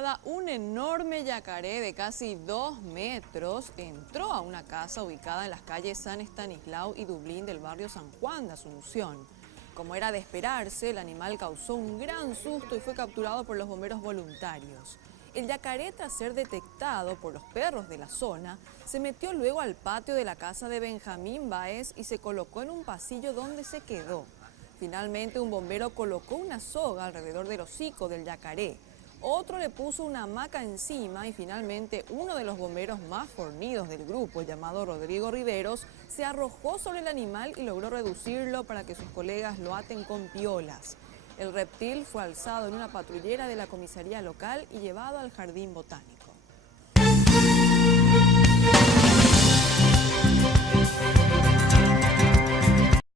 madrugada, un enorme yacaré de casi 2 metros entró a una casa ubicada en las calles San Estanislao y Dublín del barrio San Juan de Asunción. Como era de esperarse, el animal causó un gran susto y fue capturado por los bomberos voluntarios. El yacaré, tras ser detectado por los perros de la zona, se metió luego al patio de la casa de Benjamín Báez y se colocó en un pasillo donde se quedó. Finalmente, un bombero colocó una soga alrededor del hocico del yacaré. Otro le puso una hamaca encima y finalmente uno de los bomberos más fornidos del grupo, llamado Rodrigo Riveros, se arrojó sobre el animal y logró reducirlo para que sus colegas lo aten con piolas. El reptil fue alzado en una patrullera de la comisaría local y llevado al jardín botánico.